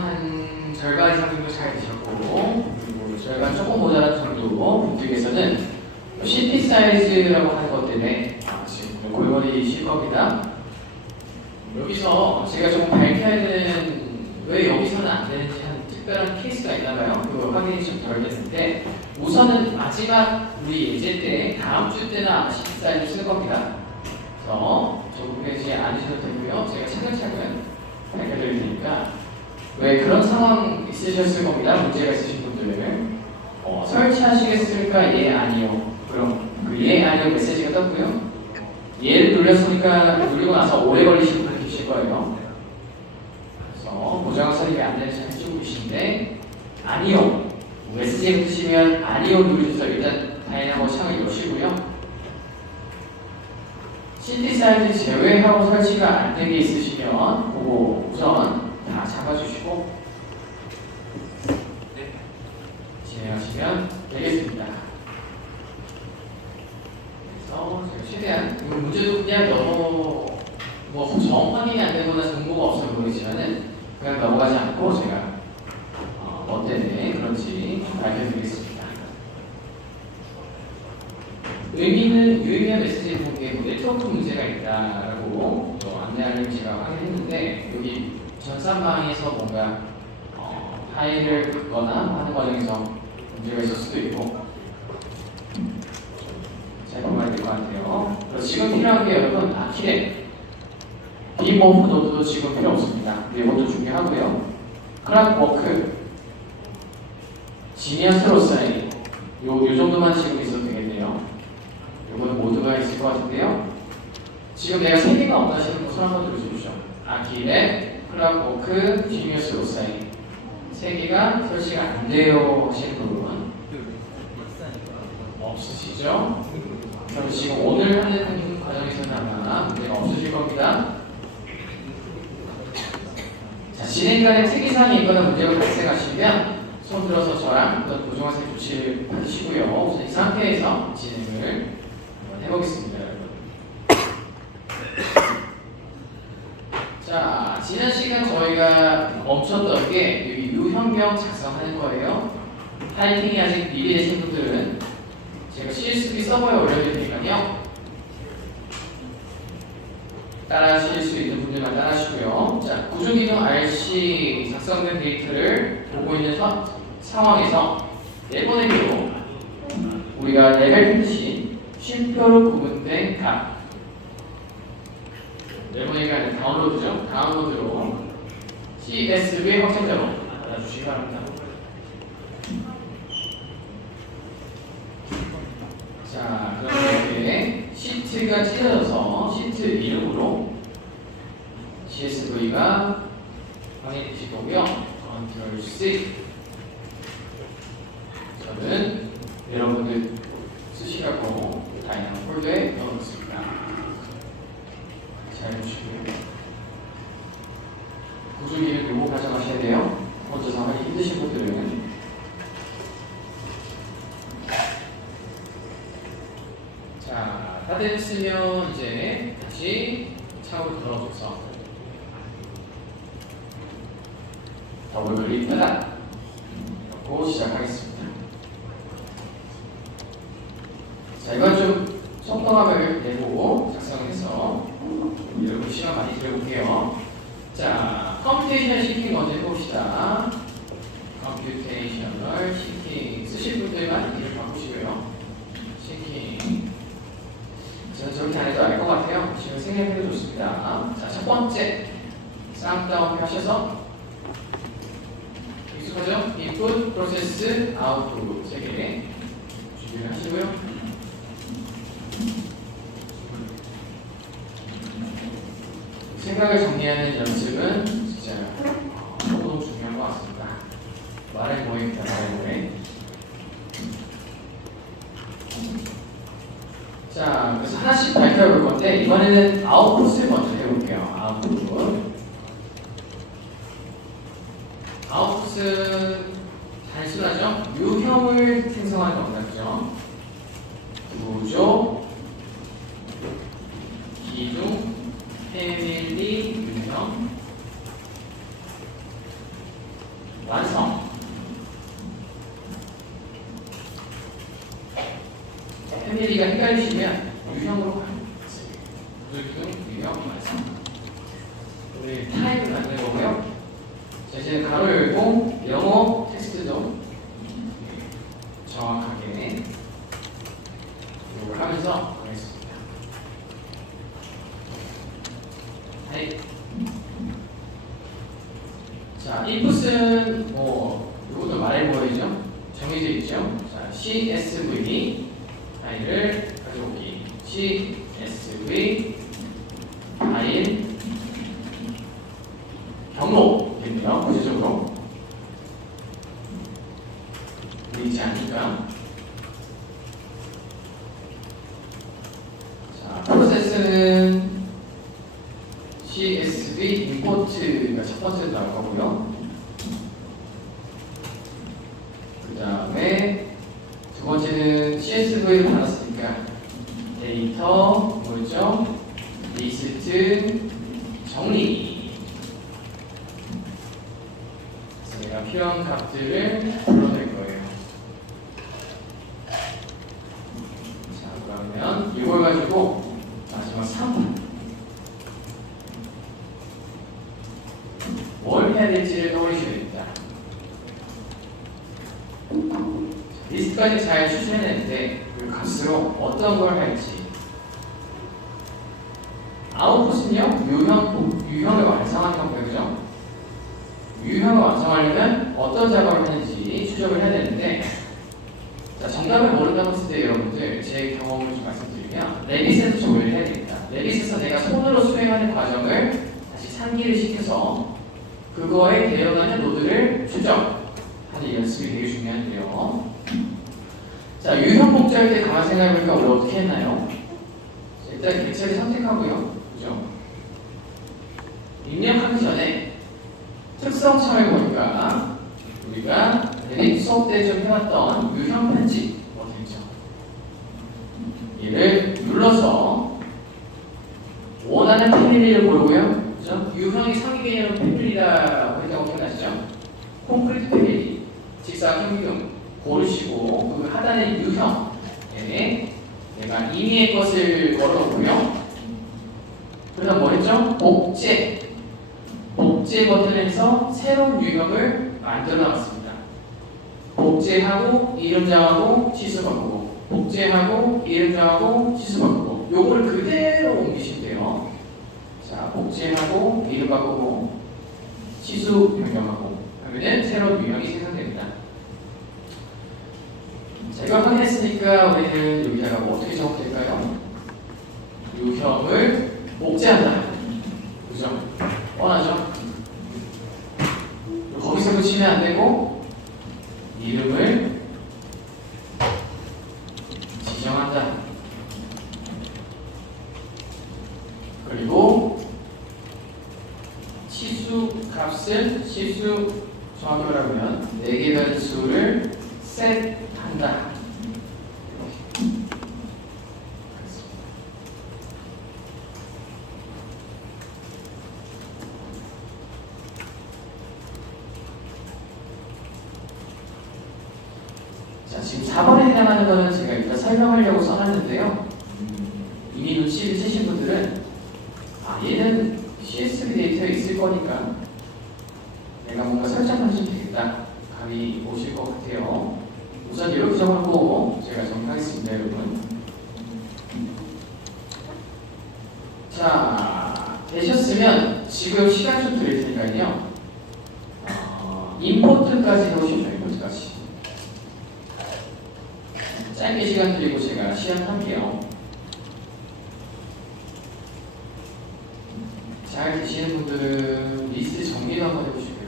한 절반 이상 정도 잘 되셨고, 그리고 절반 조금 모자란 정도 분들께서는 CT 사이즈라고 하는 것 때문에 지금 골머리실 겁니다. 여기서 제가 조금 밝혀야 되는, 왜 여기서는 안 되는지 한 특별한 케이스가 있나봐요. 그거 확인이 좀 덜 됐는데, 우선은 마지막 우리 예제 때 다음 주 때는 아마 CT 사이즈 쓸 겁니다. 그래서 조급해지지 않으셔도 되고요. 제가 차근차근 밝혀드릴 테니까. 왜 그런 상황 있으셨을 겁니다. 문제가 있으신 분들은 설치하시겠습니까? 예, 아니요. 그럼 그 예, 아니요 메시지가 떴고요. 예를 누르고 나서 오래 걸리시는 분들 계실 거예요. 그래서 보정학 선생님이 안내를 잘 해주고 계신데 아니요 메시지가 뜨시면 아니요 누르셔서 일단 다이나모 창을 여시고요. CT 사이즈 제외하고 설치가 안 된 게 있으시면 그거 우선 다 잡아주시고 진행하시면 되겠습니다. 그래서 제가 최대한 이 문제도 그냥 너무 정 확인이 안 되거나 정보가 없어 보이지만은 그냥 넘어가지 않고 제가 뭐 때문에 그런지 밝혀드리겠습니다. 유의미한 메시지를 본 게 네트워크 문제가 있다라고 안내하려고 제가 확인했는데 여기 전산망에서 뭔가 파일을 긋거나 하는 과정에서 문제가 있을 수도 있고 잘 봐야 될 것 같아요. 그래서 지금 필요한 게 여러분 키랩 빔오프 노드도 지금 필요 없습니다. 이것도 중요하고요. 크락워크 지니어스 로사인 요 정도만 지금 있어도 되겠네요. 요거는 모두가 있을 것 같은데요. 지금 내가 3개가 없나 하시는 분 손 한번 들어주십시오. 키랩 크락워크 지니어스 로사인 3개가 설치가 안 돼요 하시는 부분 없으시죠? 그럼 지금 오늘 하는 과정에서는 아마 문제가 없으실 겁니다. 자, 진행간에 특이사항이 있거나 문제가 발생하시면 손 들어서 저랑 어떤 보정학생 조치를 받으시고요. 우선 이 상태에서 진행을 한번 해보겠습니다, 여러분. 자, 지난 시간 저희가 멈췄던 게 여기 유형명 작성하는 거예요. 타이핑이 아직 미리 되신 분들은 제가 CSV 서버에 올려드릴 테니까요. 따라하실 수 있는 분들만 따라하시고요. 자, 구조기능 RC 작성된 데이터를 보고 있는 상황에서 내보내기로 우리가 레벨 표시 쉼표로 구분된 값 내보내기가 아니라 다운로드죠. 다운로드로 CSV 확장자로 받아주시기 바랍니다. 자, 그럼 이렇게 시트가 찢어져서 시트 이름으로 CSV가 확인되실 거고요. Ctrl C. 저는 여러분들 쓰시라고 다이나모 폴더에 넣어놓습니다. 잘 보시고요. 구조기를 요거 가져가셔야 돼요. 혼자서 하기 힘드신 분들은. 자, 다 됐으면 이제 다시 창으로 들어오셔서 더블 클릭 하고 시작하겠습니다. 자, 이건 좀 속도감을 내고 작성해서 여러분 시간 많이 들여볼게요. 자, 컴퓨테이셔널 시팅 먼저 해봅시다. 컴퓨테이셔널 시팅 쓰실 분들 많이 길을 바꾸시고요. 시팅 저는 저렇게 안 해도 알 것 같아요. 지금 생략해도 좋습니다. 자, 첫 번째 쌍따옴표 하셔서 익숙하죠? input, process, output 3개 준비를 하시고요. 생각을 정리하는 연습은 진짜 너무 중요한 것 같습니다. 말의 모임입니다. 말의 모임. 자, 그래서 하나씩 밝혀볼 건데 이번에는 아웃풋을 먼저 해볼게요. 아웃풋은 단순하죠? 유형을 생성하는 겁니다. 그죠? 구조, 기둥, 패밀리, 유형 완성. 패밀리가 헷갈리시면 유형으로 가요. 유형 완성. 우리 타입을 만드는 거고요. 자, 이제 가로 열고 영어 텍스트도 정확하게 이걸 하면서 하겠습니다. 네. 자, input은 이것도 말해보이죠? 정해져 있죠? 자, CSV 파일을 가져오기. CSV 파일 경로겠네요. 구체적으로 보이지 않으니까. 자, 프로세스는 CSV 임포트가 첫 번째로 나올 거고요. 그 다음에 두 번째는 CSV를 받았으니까 데이터 뭐였죠? 리스트 정리. 그래서 내가 필요한 값들을 불러낼 거예요. 자, 그러면 이걸 가지고 마지막 3번 뭘 해야 될지를 떠올리셔야 됩니다. 리스트까지 잘 추출해냈는데 그 값으로 어떤 걸 할지. 아웃풋은요, 유형을 완성하는 거고요, 그죠? 유형을 완성하려면 어떤 작업을 하는지 추적을 해야 되는데, 자, 정답을 모른다고 했을 때 여러분들 제 경험을 좀 말씀드리면 레빗에서 조회를 해야 됩니다. 레빗에서 내가 손으로 수행하는 과정을 다시 상기를 시켜서 그거에 대응하는 노드를 추적하는 연습이 되게 중요한데요. 자, 유형 복제할 때 가만 생각해보니까 우리 어떻게 했나요? 일단 객체를 선택하고요, 그죠? 입력하기 전에 특성창을 보니까 우리가 수업 때 좀 해왔던 유형 편집 어떻게 했죠? 얘를 눌러서 원하는 패밀리를 고르고요. 그죠? 유형이 상위 개념은 패밀리라고 했다고 기억나시죠? 콘크리트 패밀리, 직사각형균 고르시고 그 하단의 유형에 내가 임의의 것을 걸어놓고요. 그다음 뭐 했죠? 복제 버튼을 해서 새로운 유형을 만들어 놨습니다. 복제하고 이름 정하고 치수 바꾸고, 복제하고 이름 정하고 치수 바꾸고, 요거를 그대로 옮기시면 돼요. 자, 복제하고 이름 바꾸고 치수 변경하고 하면은 새로운 유형이 생성됩니다. 자, 이걸 확인했으니까 우리는 여기다가 뭐 어떻게 적을까요? 유형을 복제한다. 그죠? 뻔하죠? 거기서 붙이면 안 되고 이름을 지정한다. 그리고 치수 값은 치수 정확히 말하면 4개 변수를 셋한다. 자, 지금 4번에 해당하는 거는 제가 일단 설명하려고 써놨는데요. 이미 눈치를 채신 분들은 얘는 CSV 데이터에 있을 거니까 내가 뭔가 설정만 해주면 되겠다 감이 오실 것 같아요. 우선 이렇게 적어놓고 제가 정리하겠습니다, 여러분. 자, 되셨으면 지금 시간 좀 드릴 테니까요. 임포트까지 해오십시오. 임포트까지 짧게 시간 드리고 제가 시작할게요. 잘 계시는 분들은 리스트 정리도 한번 해보시고요.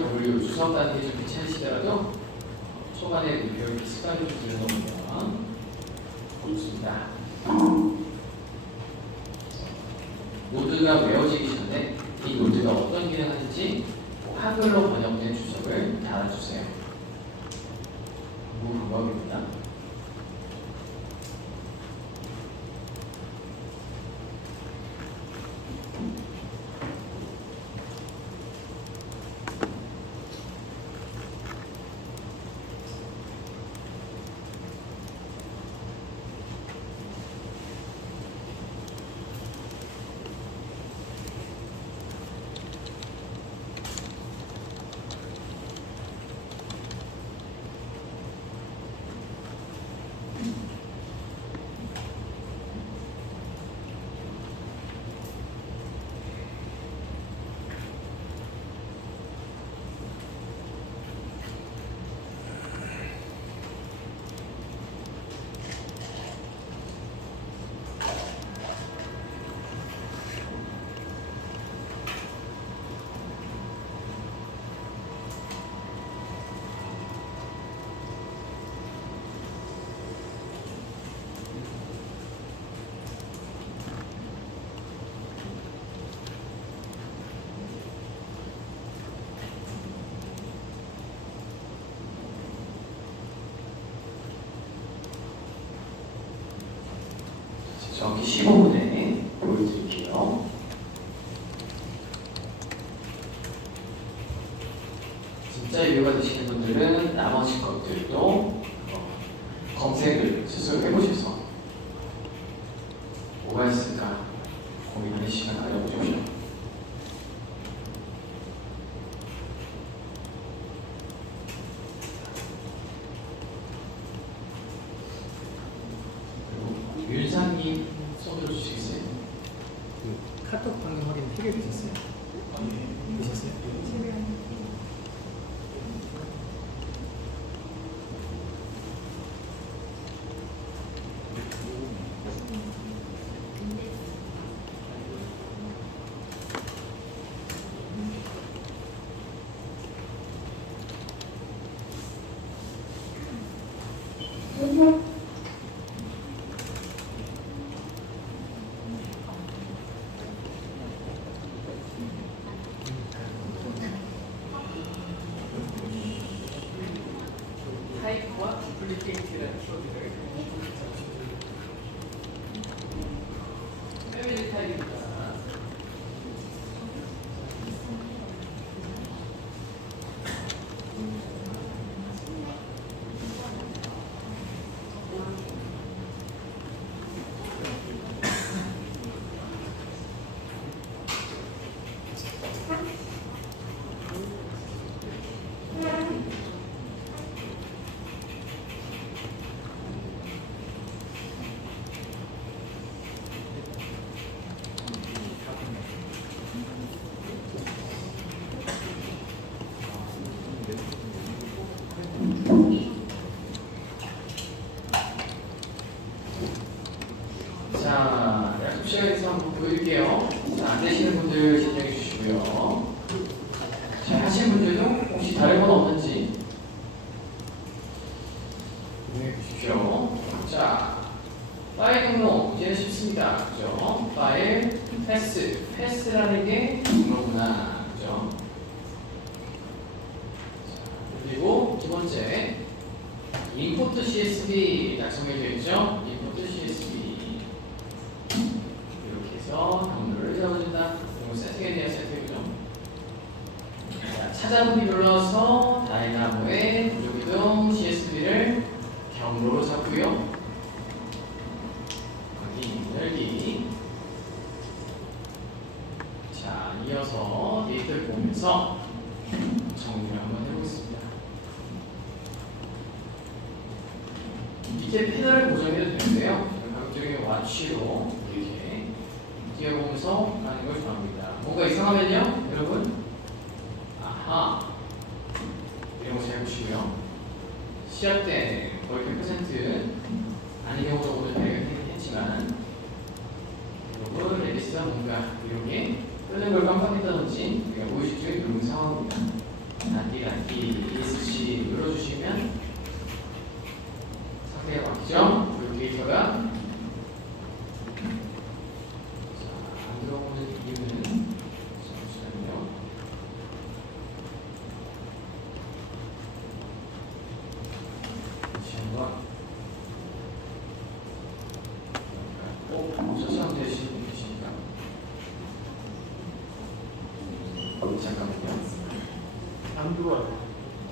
W 주석 단계 좀 괜찮으시더라도 초반에 배울 습관이 좀 들어옵니다. 좋습니다. 노드가 외워지기 전에 이 노드가 어떤 기능을 하는지 한글로 번역된 주석을 달아주세요. 공부 방법입니다. 저기 15분에 보여드릴게요. 진짜 이유가 되시는 분들은 나머지 것들도 검색을 스스로 해보셔서 뭐가 있을까 고민하는 시간 가져보십시오. 윤상님 손 들어주시겠어요? 그 카톡 방금 확인 해결되셨어요? 네. 되셨어요? 타입과 듀플리케이트라는 키워드를 패밀리 타입입니다. 자, 약속 시간에서 한번 보여드릴게요. 자, 안 되시는 분들 진정해 주시고요. 잘 하시는 분들도 혹시 다른 건 없는지 공유해 주십시오. 자, 파일 등록 이제는 쉽습니다. 그죠? 파일, 패스라는 게 등록구나. 그죠? 자, 그리고 두 번째, import CSV 작성해져 있죠? import CSV 이렇게 해서 경로를 잡아준다. 그리고 세팅에 대한 세팅이죠. 자, 찾아보기 눌러서 다이나모의 구조기둥 CSV를 경로로 잡고요. 확인, 열기. 자, 이어서 데이터를 보면서 정리를 한번 해보겠습니다. 밑에 패널을 고정해도 되는데요. 가급적이면 와치로 이렇게 뛰어보면서 가는 걸 좋아합니다. 뭔가 이상하면요, 여러분. 아하. 이런 거 잘 보시고요. 시합 때 거의 100% 아닌 경우도 오늘 발견하긴 했지만, 여러분, 레디스가 뭔가 이렇게 끄는 걸 깜빡했다든지, 우리가 무의식 중에 그런 상황입니다. ESC 눌러주시면 상태가 바뀌죠? 그 데이터가 안 들어오는 이유는 잠시만요. 다시 한번 저처럼 되시는 분 계십니까? 잠깐만요. 안 들어와요.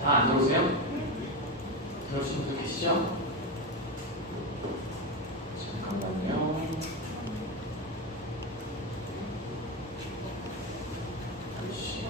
다 안 들어오세요? 들어오시는 분들 계시죠? 잠깐만요. 잠시.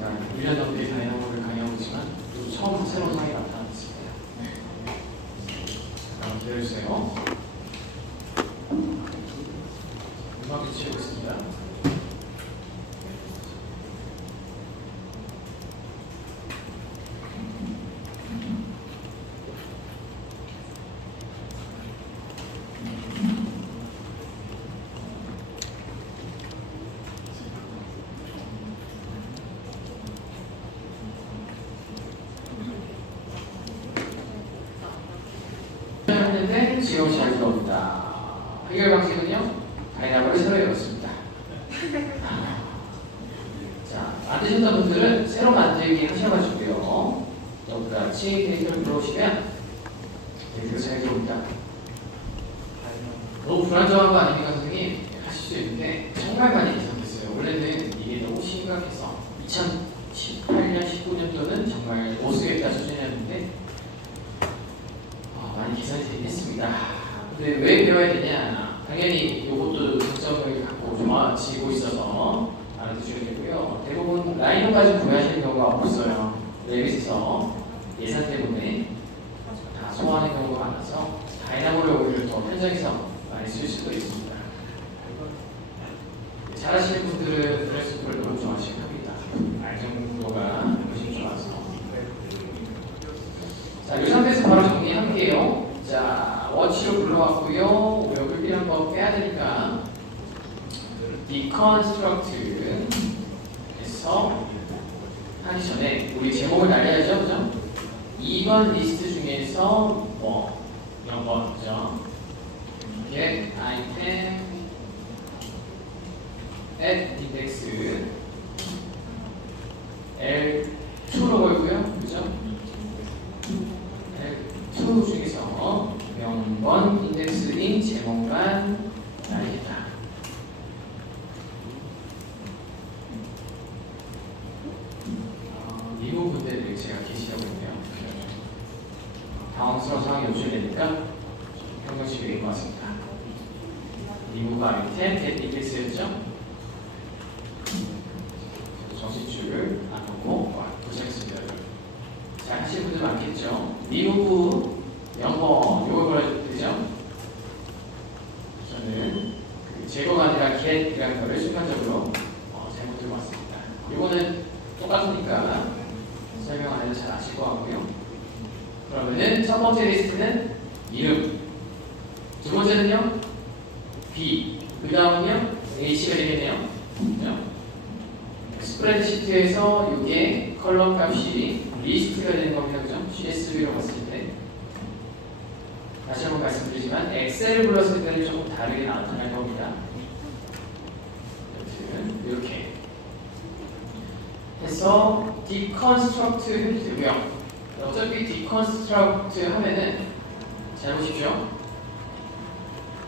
제가 1년 넘게 다이나모를 강의하고 있지만 또 처음 새로운 상황이 나타났습니다. 잠깐 기다려주세요. 음악 비치고 있습니다. 했는데 지금 잘 들어옵니다. 해결 방식은요, 다이나모를 새로 열었습니다. 자, 만드셨던 분들은 새로 만들기 하셔가지고요, 똑같이 데이터를 들어오시면 데이터가 잘 들어옵니다. 너무 불안정한 거 아닙니까, 선생님? 하실 수 있는데 정말 많이 개선됐어요. 원래는 이게 너무 심각해서 2018년, 19년도는 정말 못 쓰겠다 수준이었는데 많이 개선이 되긴 했습니다. 근데 왜 배워야 되냐? 당연히 이것도 장점을 갖고 좋아지고 있어서 알아두셔야 되고요. 대부분 라이노까지 구매하시는 경우가 없어요. 레빗에서 예산 때문에 다 소화하는 경우가 많아서 다이나모를 오히려 더 현장에서 많이 쓸 수도 있습니다. 잘하시는 분들은 드레스코를 너무 좋아하실 겁니다. 알정도가 훨씬 좋아서. 자, 이 상태에서 바로 정리할게요. 자, 워치로 불러왔고요. 우리가 불필요한 거 빼야 되니까 deconstruct에서 하기 전에 우리 제목을 날려야죠, 그죠? 2번 리스트 중에서 뭐 이런 거, 그죠? get item at index L2로 걸고요, 그죠? L2 중에서 명번 인덱스인 제목만 날리겠다. 이 부분들을 제가 게시하고 있네요. 당황스러운 상황이 연출되니까 평정심이 된것 같습니다. 리무브 아이템 get index였죠? 정신줄을 안 놓고 도착했습니다. 잘 하시는 분들 많겠죠? 리무브 영어 요걸 걸어야 되죠? 저는 그 제거가 아니라 get이라는 거를 순간적으로 잘못 들고 왔습니다. 요거는 똑같으니까 설명 안 해도 잘 아실 것 같고요. 그러면은 첫 번째 리스트는 이름, 두 번째는요 B, 그 다음은요 H가 되겠네요. 그렇죠? 스프레드시트에서 이게 컬럼 값이 리스트가 되는 겁니다. 그죠? CSV로 봤을 때 다시 한번 말씀드리지만 엑셀을 불렀을 때는 조금 다르게 나타날 겁니다. 여튼 이렇게 해서 deconstruct 해도 되고요. 어차피 deconstruct 하면은 잘 보십시오.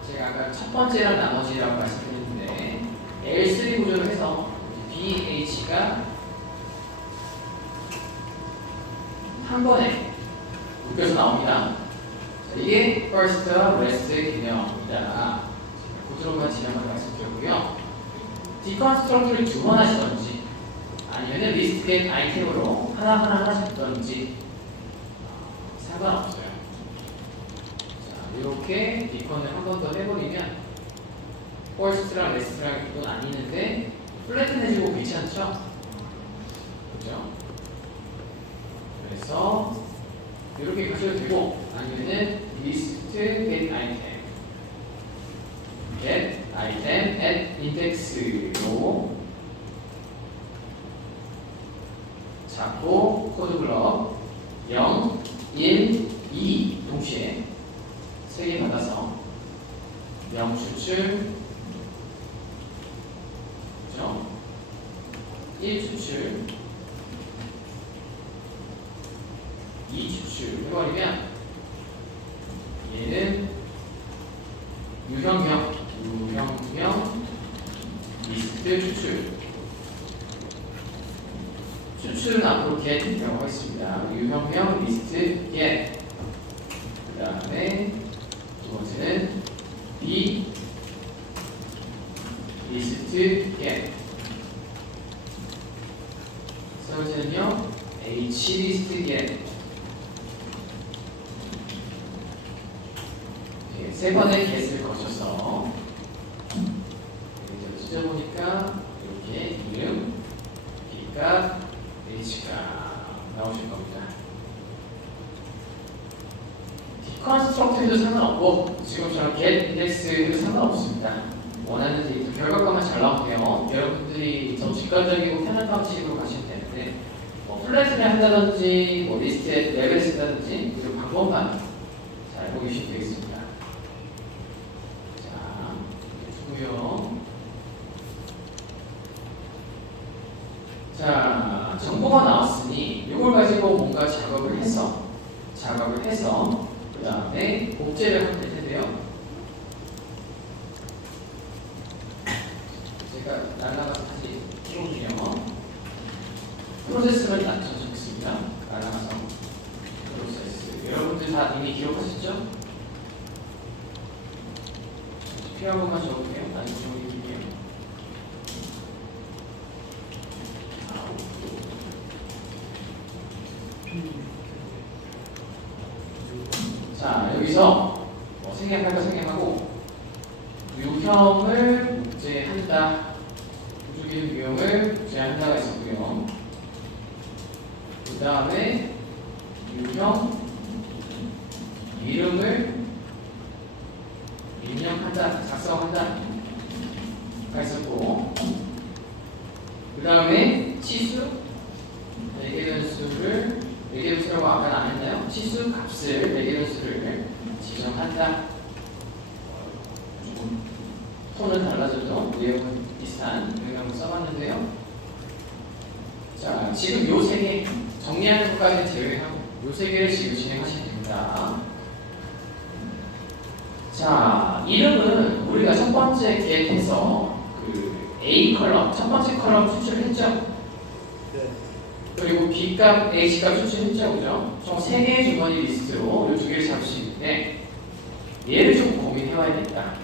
제가 아까 첫 번째랑 나머지라고 말씀드렸는데 L3 구조를 해서 BH가 한 번에 묶여서 나옵니다. 자, 이게 first와 last의 개념입니다. 고스란히 진행을 말씀드렸고요. 디컨스트럭트를 두 번 하시던지 아니면 리스트 겟 아이템으로 하나하나 하셨던지 상관없어요. 자, 이렇게 디컨을 한 번 더 해버리면 first랑 last랑 이건 아니는데 플랫해지고 귀찮죠? 그죠? 그래서 이렇게 가셔도 되고 아니면은 list get item at index로 잡고 코드 블럭 0, 1, 2 동시에 3개 받아서 0 추출 그죠? 1 추출 2 추출 해버리면 얘는 유형형 리스트 추출은 앞으로 get이라고 하겠습니다. 유형형 리스트 get 그 다음에 두 번째는 b 리스트 get 세 번째는요 h 리스트 get 세 번의 get을 거쳐서 이렇게 찢어보니까 이렇게 이름, B값, H값 나오실 겁니다. 디컨스트럭트도 상관없고 지금처럼 get index도 상관없습니다. 원하는 데이터 결과값만 잘 나오면 여러분들이 좀 직관적이고 편한 방식으로 가시면 되는데 뭐 플랫을 한다든지 뭐 리스트에 레벨을 쓴다든지 그 방법만 잘 알고 계시면 되겠습니다. 자, 정보가 나왔으니 이걸 가지고 뭔가 작업을 해서 그 다음에 복제를 하면 될 텐데요. 제가 날라가서 다시 키워주면 프로세스를 낮춰주겠습니다. 날라가서 프로세스 여러분들 다 이미 기억하셨죠? 필요한 것만 적을게요. 나중에 적어드릴게요. 자, 여기서 생략할까 생략하고 유형을 복제한다. 우주기준 유형을 복제한다가 있었고요. 그 다음에 유형 이름을 입력한다, 작성한다 가 있었고 그 다음에 치수 4개 변수라고 아까 안 했나요? 치수 값을 4개 변수를 지정한다. 조금 톤은 달라져도 내용은 비슷한 영역을 써봤는데요. 자, 지금 요 3개 정리하는 것까지 제외하고 요 3개를 지금 진행하시면 됩니다. 자, 이름은 우리가 첫 번째 get에서 그 A 컬럼, 첫 번째 컬럼 추출했죠? 네. 그리고 B값, H값 추출했죠? 그죠? 총 3개의 주머니 리스트로 이 2개를 잡으시는데 얘를 좀 고민해봐야겠다.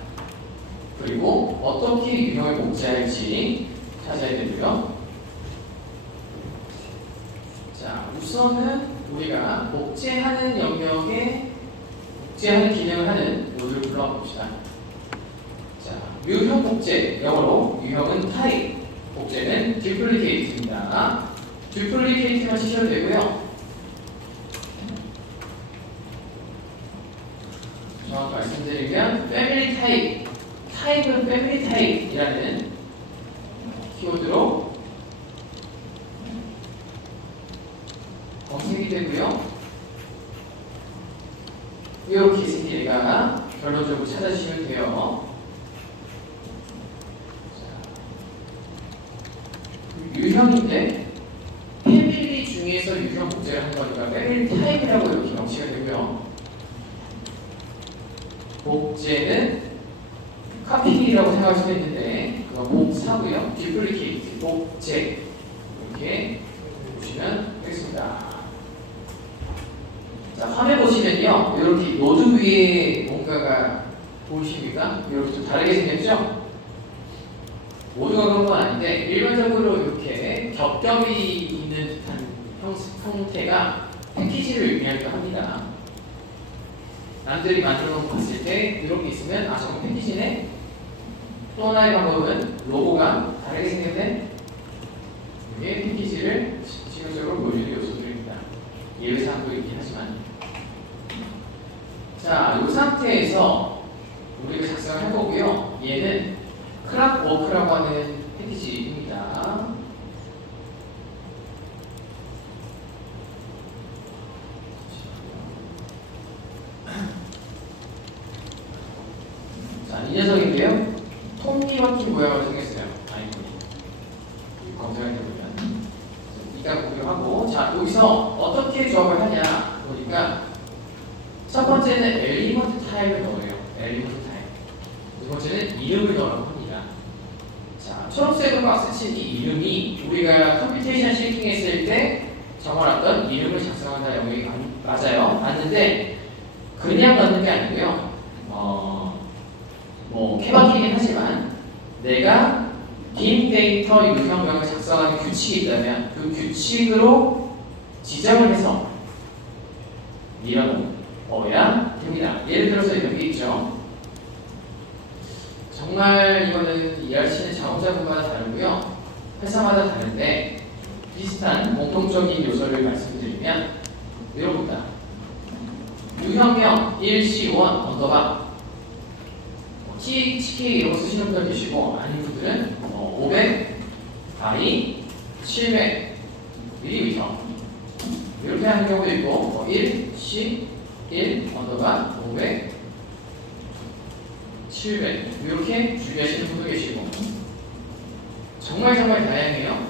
그리고 어떻게 유형을 복제할지 찾아야 되고요. 자, 우선은 우리가 복제하는 영역에 복제하는 기능을 하는 모듈을 불러와 봅시다. 자, 유형 복제, 영어로 유형은 타입, 복제는 duplicate입니다. duplicate만 치셔도 되고요. 정확히 말씀드리면 family type, 타입은 family type이라는 키워드로 검색이 되고요. 이렇게 얘가 결론적으로 찾아주시면 돼요. 유형인데 패밀리 중에서 유형 복제를 한 거니까 패밀리 타입이라고 이렇게 명시가 되고요. 복제는 카피라고 생각할 수도 있는데 그건 복사고요. 듀플리케이트, 복제 이렇게 보시면 되겠습니다. 자, 화면 보시면요. 이렇게 노드 위에 뭔가가 보이십니까? 이렇게 좀 다르게 생겼죠? 모두가 그런 건 아닌데 일반적으로 이렇게 겹겹이 있는 듯한 형태가 패키지를 의미하기도 합니다. 남들이 만들어 놓고 봤을 때 이렇게 있으면 아 저건 패키지네. 또 하나의 방법은 로고가 다르게 생겼네. 이게 패키지를 시각적으로 보여주는 요소들입니다. 예외사항도 있긴 하지만 자, 이 상태에서 우리가 작성을 해보고요. 얘는 클락워크라고 하는 패키지입니다. 자, 이 녀석인데요. 톱니바퀴 모양으로 생겼어요. 아이콘이. 검색할 때 보면. 이가 공유하고, 자, 여기서 어떻게 조합을 하냐 보니까 첫 번째는 엘리먼트 타입을 넣어요. 엘리먼트 타입. 두 번째는 이름을 넣으라고 합니다. 자, 초록색으로 박스 친 이 이름이 우리가 컴퓨테이션 시팅 했을 때 적어놨던 이름을 작성한다 영역이 맞아요. 맞는데 그냥 넣는 게 아니고요. 뭐 케바키긴 하지만 내가 빔 데이터 유형명을 작성하는 규칙이 있다면 그 규칙으로 지정을 해서 밀어넣어야 됩니다. 예를 들어서 이런 게 있죠. 정말 이거는 ERC는 자원자분마다 다르고요. 회사마다 다른데 비슷한 공통적인 요소를 말씀드리면 이렇습니다. 유형명 1C1 언더바 THK 이런 거 쓰시는 분들 계시고 아닌 분들은 500, 바이, 700 밀리미터 이렇게 하는 경우도 있고 1, C, 1 언더바 500, 700 이렇게 준비하시는 분도 계시고 정말 다양해요.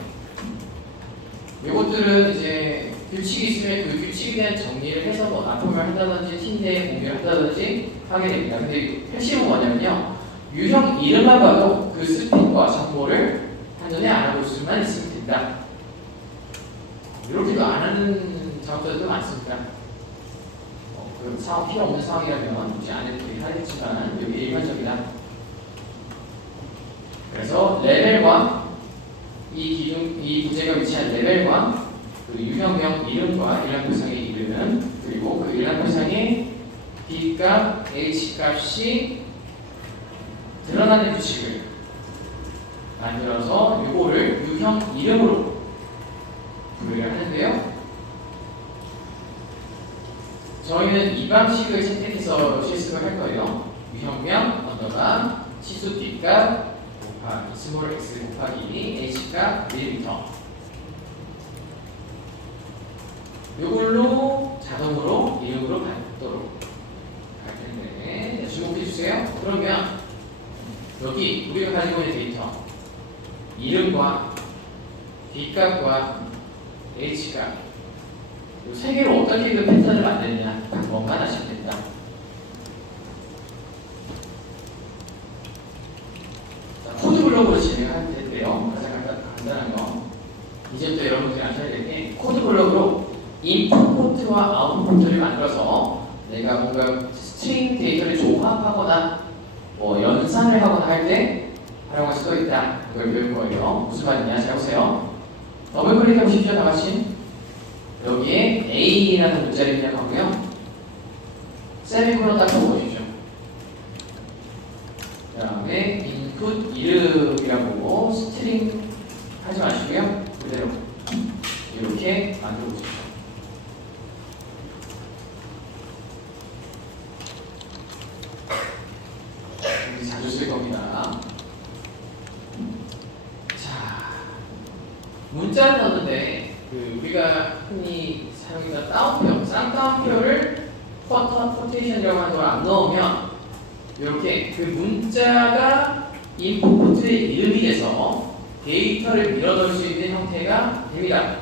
이것들은 이제 규칙이 있으면 그 규칙에 대한 정리를 해서 뭐 납품을 한다든지 팀 내에 공유를 한다든지 하게 됩니다. 근데 핵심은 뭐냐면요. 유형 이름만 봐도 그 스펙과 정보를 한눈에 알아볼 수만 있으면 된다. 이렇게도 안 하는 작업자들도 많습니다. 그 상황 필요 없는 상황이라면 굳이 안 해도 되긴 하겠지만 여기 일반적이다. 그래서 레벨과 이 부제가 위치한 레벨과 그 유형명 이름과 일란표상의 이름 그리고 그 일란표상의 B값, H값이 드러나는 규칙을 만들어서 이거를 유형 이름으로 분류를 하는데요. 저희는 이 방식을 선택해서 실습을 할 거예요. 유형명 언더바 치수 B값 곱하기 스몰 x 곱하기 H값 밀리미터 이걸로 자동으로 이름으로 받도록 할 텐데 주목해 주세요. 그러면 여기 우리가 가지고 있는 데이터 이름과 B값과 H값 이 세 개로 어떻게 그 패턴을 만드느냐 방법만 아시면 됩니다. 자, 코드 블록으로 진행하면 되는데요. 가장 간단한 거 이제부터 여러분들이 아셔야 될 게 코드 블록으로 인풋 포트와 아웃풋 포트를 만들어서 내가 뭔가 스트링 데이터를 조합하거나 뭐 연산을 하거나 할 때 활용할 수도 있다. 그걸 배울 거예요. 무슨 말이냐? 잘 보세요. 더블 클릭해 보십시오. 다 같이. 여기에 A라는 문자를 입력하고요. 세미콜론 딱 적어보시죠. 그 다음에 인풋 이름이라고 스트링 하지 마시고요. 그대로 이렇게 만들어 보십시오. 자주 쓸 겁니다. 자, 문자를 넣는데 우리가 흔히 사용했던 다운표, 쌍다운표를 쿼테이션이라고 하는 걸 안 넣으면 이렇게 그 문자가 인풋 포트의 이름이 돼서 데이터를 밀어넣을 수 있는 형태가 됩니다.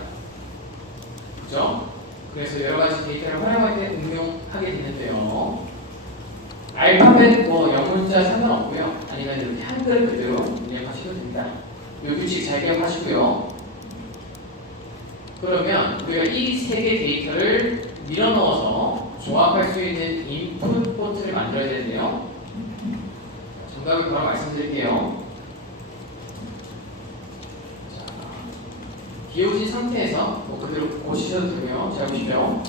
그죠? 그래서 여러 가지 데이터를 활용할 때 응용하게 되는데요. 알파벳 뭐 영문자 상관없고요. 아니면 이렇게 한글 그대로 입력하셔도 됩니다. 이 규칙 잘 기억하시고요. 그러면 우리가 이 세 개 데이터를 밀어 넣어서 조합할 수 있는 인풋 포트를 만들어야 되는데요. 정답을 바로 말씀드릴게요. 자, 비워진 상태에서 뭐 그대로 보시셔도 되고요. 자, 보시죠.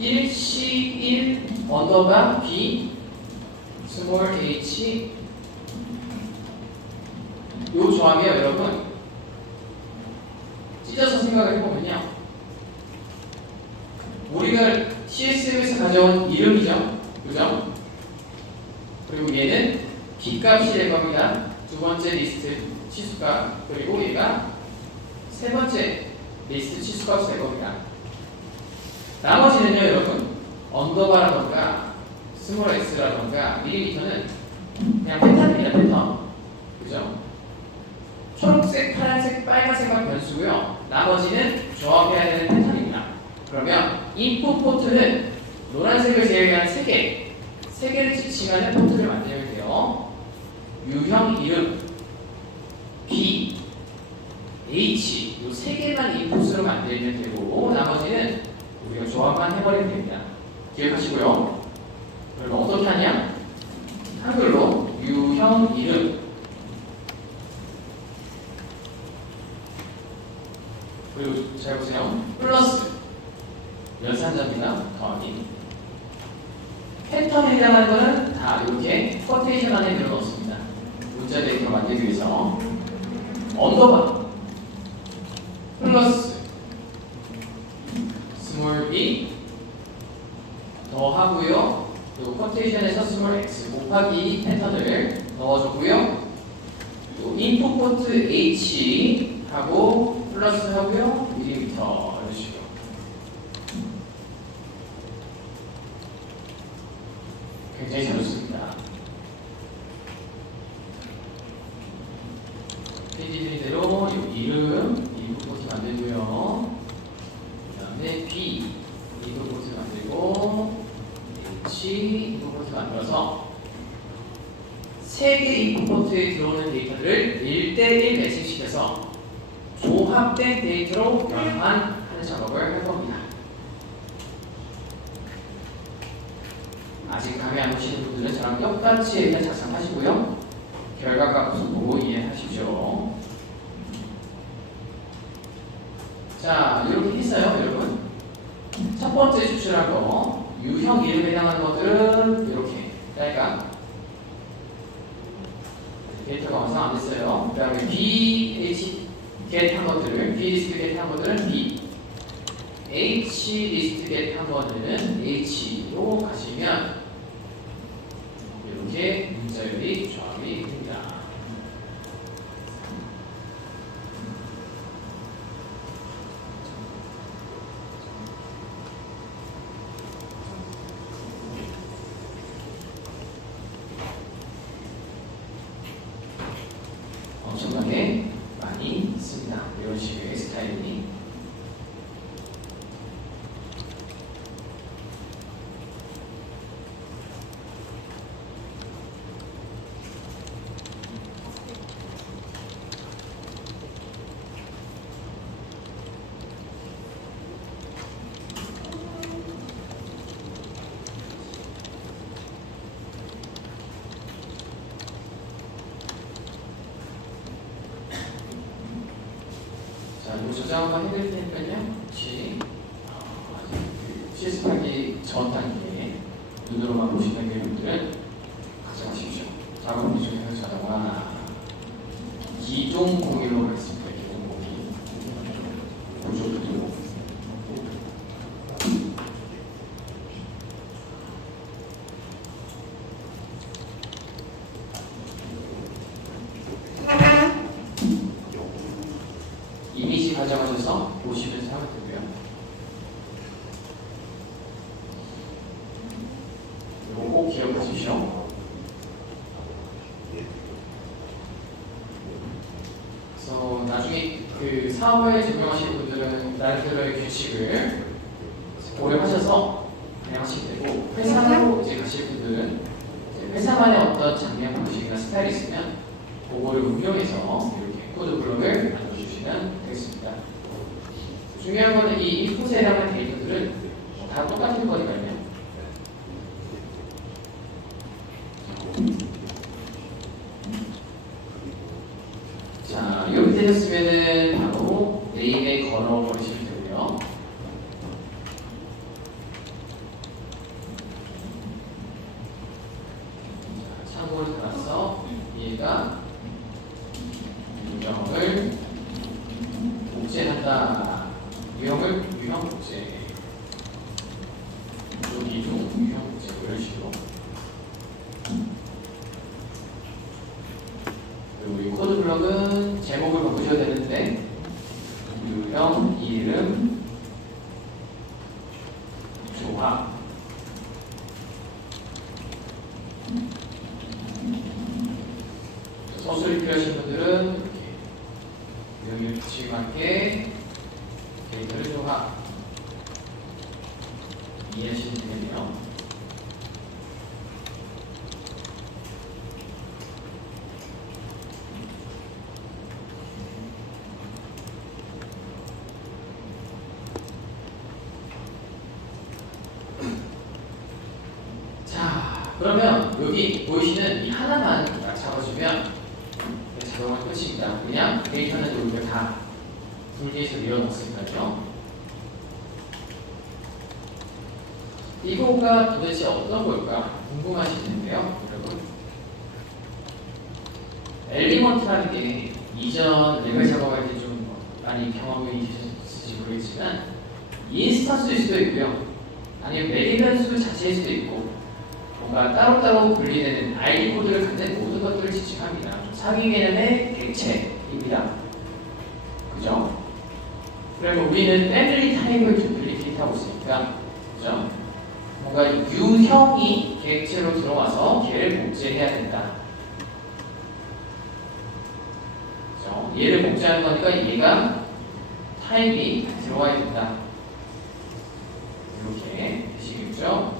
1C1 언더바 B 스몰 h 요 조합이요, 여러분. 찢어서 생각을 해보면요, 우리가 CSM에서 가져온 이름이죠, 그죠? 그리고 얘는 B 값이 될 겁니다. 두 번째 리스트 치수값, 그리고 얘가 세 번째 리스트 치수값이 될 겁니다. 나머지는요, 여러분, 언더바라던가 스몰 x라던가 밀리미터는 그냥 패턴입니다, 패턴. 그죠? 초록색, 파란색, 빨간색만 변수고요. 나머지는 조합해야 되는 패턴입니다. 그러면 인풋 포트는 노란색을 제외한 3개를 지칭하는 포트를 만들면 돼요. 유형 이름, B, H 이 3개만 인풋으로 만들면 되고 나머지는 우리가 조합만 해버리면 됩니다. 기억하시고요. 그럼 어떻게 하냐? 한글로 유형 이름 그리고 잘 보세요. 플러스 연산자입니다. 더하기 패턴에 해당하는 거는 다 이렇게 쿼테이션 안에 늘어놓습니다. 문자 데이터 만들기 위해서 언더바 플러스 스몰 b 더하고요. 또 쿼테이션에서 스몰 x 곱하기 패턴을 넣어줬고요. 또 인풋 포트 h 하고 플러스 하고요. 밀리미터 이런 식으로. 굉장히 잘 좋습니다. 페이지 드린 대로 이 이름 인풋 포트 만들고요. 그 다음에 B 인풋 포트 만들고 H 인풋 포트 만들어서 3개 인풋 포트에 들어오는 데이터를 1대1 매칭시켜서 조합된 데이터로 변환하는 작업을 할 겁니다. 아직 감이 안 오시는 분들은 저랑 똑같이 일단 작성하시고요. 결과값 보고 이해하십시오. 자, 이렇게 했어요, 여러분. 첫 번째 추출한 거, 유형 이름에 해당하는 것들은 이렇게. 그러니까 데이터가 완성 안 됐어요. 그 다음에 BH get 한 것들을 B 리스트 get 한 것들은 B, H 리스트 get 한 것들은 H로 가시면 이렇게 문자열이 조합이 됩니다. 엄청나게 많이 씁니다. 이런 식의 스타일이. 자, 이거 저장 한번 해드릴 테니까요. 혹시 실습하기 전 단계에 눈으로만 보시는 분들은 가져가십시오. 작업 중에서 자동화 기종 공유로 하겠습니다. 기종 공유. 구조도 이미지 가져가셔서 보시면서 하면 되고요. 이거 꼭 기억하십시오. 그래서 나중에 그 사업에 적용하실 분들은 나름대로의 규칙을 고려하셔서 그냥 하시면 되고, 회사로 이제 가실 분들은 이제 회사만의 어떤 장면 방식이나 스타일이 있으면 그거를 응용해서 이렇게 코드 블록을 만들어주시면 되겠습니다. 이 인풋에 해당하는 데이터들은 다 똑같을 거니까요. 자, 이렇게 되셨으면은 바로 네임에 걸어버리시면 되고요. 자, 참고를 따라서 얘가 유형을 복제한다. 유형을 유형 복제. 여기도 유형 복제 이런 식으로. 그리고 이 코드 블럭은 제목을 바꾸셔야 되는데 유형 이름 조합. 서술이 필요하신 분들은 이렇게 유형 이름 붙이기 맞게 데이터를 조합 이해하시면 되겠네요. 자, 그러면 여기 보이시는 이 하나만 딱 잡아주면 자동으로 끝입니다. 그냥 데이터는 우리가 다 분리해서 밀어넣었으니까요. 이거가 도대체 어떤 걸까 궁금하실 텐데요, 여러분. 엘리먼트라는 게 이전 레벨 작업할 때 좀 많이 경험이 있으실지 모르겠지만 인스턴스일 수도 있고요, 아니면 메리런스 자체일 수도 있고, 뭔가 따로따로 분리되는 ID 코드를 갖는 모든 것들을 지칭합니다. 상위 개념의 객체입니다. 그죠? 그리고 우리는 패밀리 타입을 두플리케이트하고 있으니까, 그죠? 뭔가 유형이 객체로 들어와서 걔를 복제해야 된다. 그죠? 얘를 복제하는 거니까 얘가 타입이 들어와야 된다. 이렇게 되시겠죠?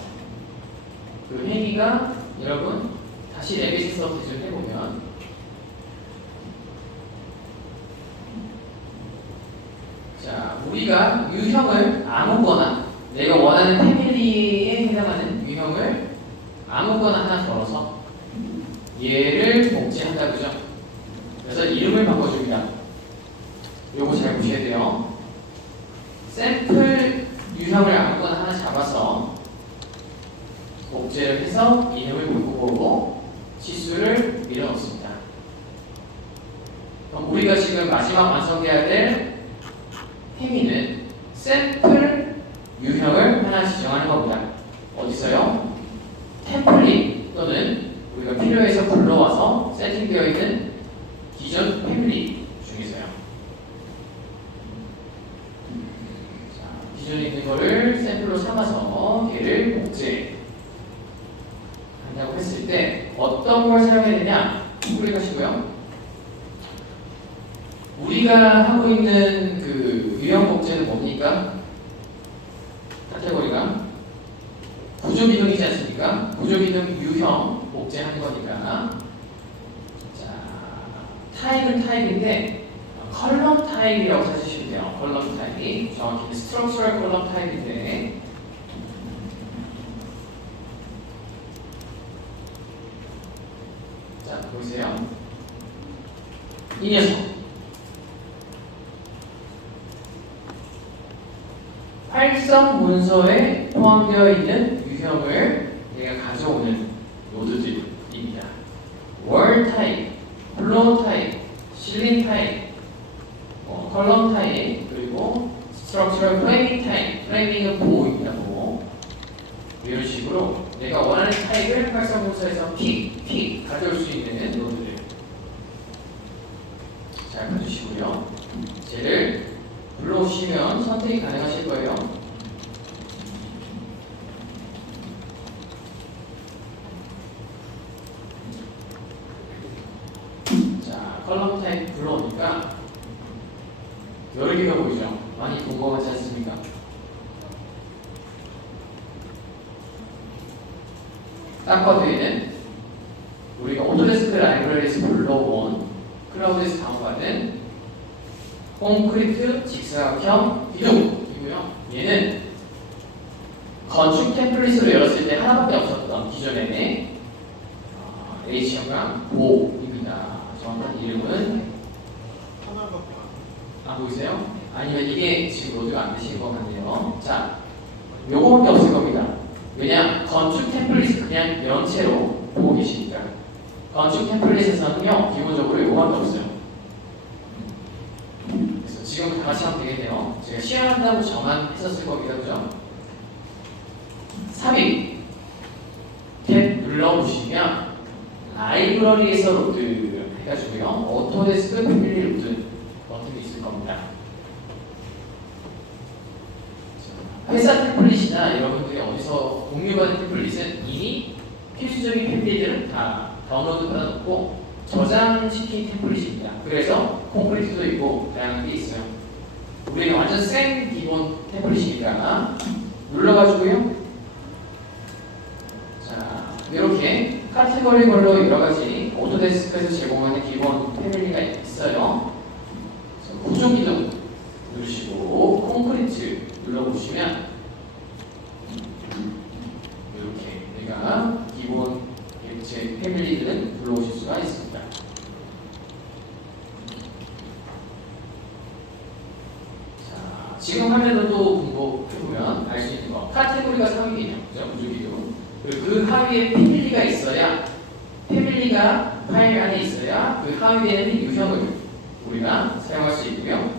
그 행위가 여러분 다시 레빗에서 기준을 해보면 자, 우리가 유형을 아무거나 내가 원하는 패밀리에 해당하는 유형을 아무거나 하나 걸어서 얘를 복제한다, 그죠? 그래서 이름을 바꿔줍니다. 요거 잘 보셔야 돼요. 샘플 유형을 아무거나 하나 잡아서 복제를 해서 이름을 바꾸고 지수를 밀어넣습니다. 그럼 우리가 지금 마지막 완성해야 될 행위는 샘플 유형을 하나 지정하는 겁니다. 어디서요? 템플릿 또는 우리가 필요해서 불러와서 세팅되어 있는 기존 패밀리 중에서요. 자, 기존에 있는 거를 샘플로 삼아서 걔를 복제 한다고 했을 때 어떤 걸 사용해야 되냐? 클릭하시고요. 우리가 하고 있는 그 유형 복제는 뭡니까? 카테고리가 구조기둥이지 않습니까? 구조기둥 유형 복제하는 거니까. 자, 타입은 타입인데 컬럼 타입이라고 찾으시면 돼요. 컬럼 타입이 정확히는 스트럭처럴 컬럼 타입인데, 자, 보세요. 이 녀석 활성 문서에 포함되어 있는 유형을 내가 가져오는 노드들입니다. 월 타입, 플로우 타입, 실린 타입, 컬럼 타입, 그리고 스트럭처럴 프레이밍 타입. 프레이밍은 보호입니다. 보호. 이런 식으로 내가 원하는 타입을 활성 문서에서 픽 가져올 수 있는 노드들 잘 봐주시고요. 쟤를 불러오시면 선택이 가능하실 거예요. 자, 컬럼 타입 불러오니까 여러 개가 보이죠? 많이 본 것 같지 않습니까? 딱 봐도 얘는 우리가 오토데스크 라이브러리에서 불러온 클라우드에서 다운받은 콘크리트 직사각형 기둥이고요. 얘는 건축 템플릿으로 열었을 때 하나밖에 없었던 기존의 H형광 보입니다. 정확한 이름은 하나밖에 안 보이세요? 아니면 이게 지금 로드가 안 되시는 것 같네요. 자, 요거밖에 없을 겁니다. 왜냐? 건축 템플릿 그냥 연체로 보고 계시니까. 건축 템플릿에서는요, 기본적으로 요거밖에 없어요. 그래서 지금 다 같이 하면 되겠네요. 제가 시험한다고 저만 했었을 겁니다. 그죠? 3위 탭 눌러보시면 라이브러리에서 로드 해가지고요. 오토데스크 패밀리 로드 버튼이 있을 겁니다. 회사 템플릿이나 여러분들이 어디서 공유받은 템플릿은 이미 필수적인 템플릿들은 다 다운로드 받아놓고 저장시킨 템플릿입니다. 그래서 콘크리트도 있고 다양한 게 있어요. 우리는 완전 생 기본 템플릿이니까 눌러가지고요. 자, 이렇게 카테고리별로 여러 가지 오토데스크에서 제공하는 기본 패밀리가 있어요. 구조 기둥 누르시고 콘크리트 눌러보시면 이렇게 내가 기본 제 패밀리들은 불러오실 수가 있습니다. 자, 지금 화면으로 공부해보면 알 수 있는 거 카테고리가 3위겠죠. 그죠? 구조 기둥. 그리고 그 하위에 패밀리가 있어야 패밀리가 파일 안에 있어야 그 하위에는 유형을 우리가 사용할 수 있고요.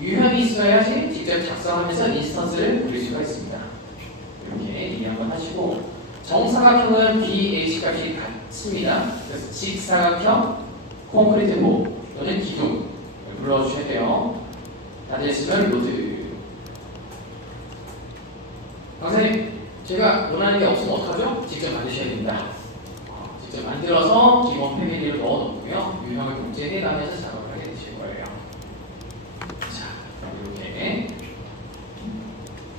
유형이 있어야지 직접 작성하면서 인스턴스를 부릴 수가 있습니다. 이렇게 이해 한번 하시고 정사각형은 BH 값이 같습니다. 그래서 직사각형 콘크리트 보 또는 기둥 불러주셔야 돼요. 다들 했으면 로드. 강사님, 제가 원하는 게 없으면 어떡하죠? 직접 만드셔야 됩니다. 직접 만들어서 기본 패밀리를 넣어놓고요. 유형을 복제해 가면서 작업을 하게 되실 거예요. 자, 이렇게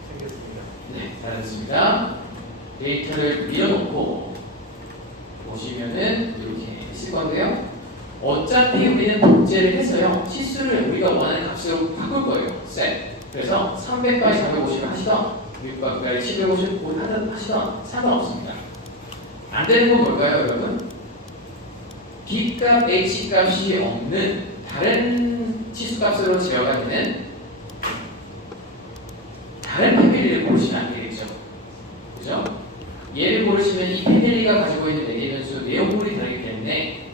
생겼습니다. 네, 잘했습니다. 데이터를 밀어놓고 보시면은 이렇게 있을 건데요. 어차피 우리는 복제를 해서요. 치수를 우리가 원하는 값으로 바꿀 거예요. 셋. 그래서 300까지 450을 하시던 600까지 750을 하시던 상관없습니다. 안 되는 건 뭘까요, 여러분? B값, H값이 없는 다른 치수값으로 제어가 되는 다른 패밀리를 고르시면 안 되겠죠. 그죠? 얘를 고르시면 이 패밀리가 가지고 있는 매개 변수 내용물이 다르기 때문에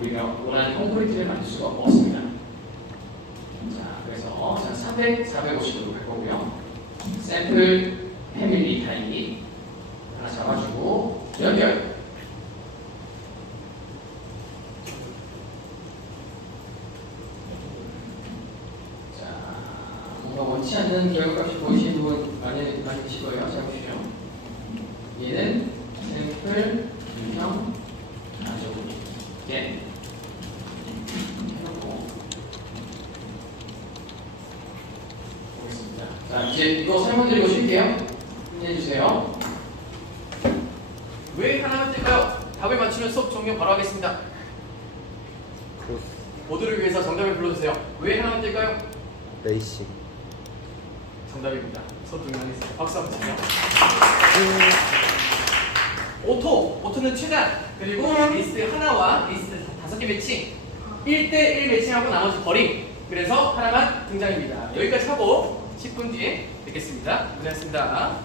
우리가 원하는 콘크리트를 만들 수가 없습니다. 자, 그래서 300, 450으로 갈 거고요. 샘플 패밀리 타입 하나 잡아주고 연결. 자, 뭔가 원치 않는 결과값이 보이시는 부분 많이 계실 거예요. 잘 보시죠. 얘는 샘플 유형 가져오기. 예. 해놓고 보겠습니다. 자, 이제 이거 설명드리고 쉴게요. 힘내주세요. 왜 하나만 뜰까요? 답을 맞추면 수업 종료 바로 하겠습니다. 모두를 위해서 정답을 불러주세요. 왜 하나만 뜰까요? 레이싱. 정답입니다. 수업 종료하겠습니다. 박수 한번 주세요. 오토는 최단, 그리고 리스트 하나와 리스트 5개 매칭, 1대1 매칭하고 나머지 버림. 그래서 하나만 등장입니다. 여기까지 하고 10분 뒤에 뵙겠습니다. 고생하셨습니다.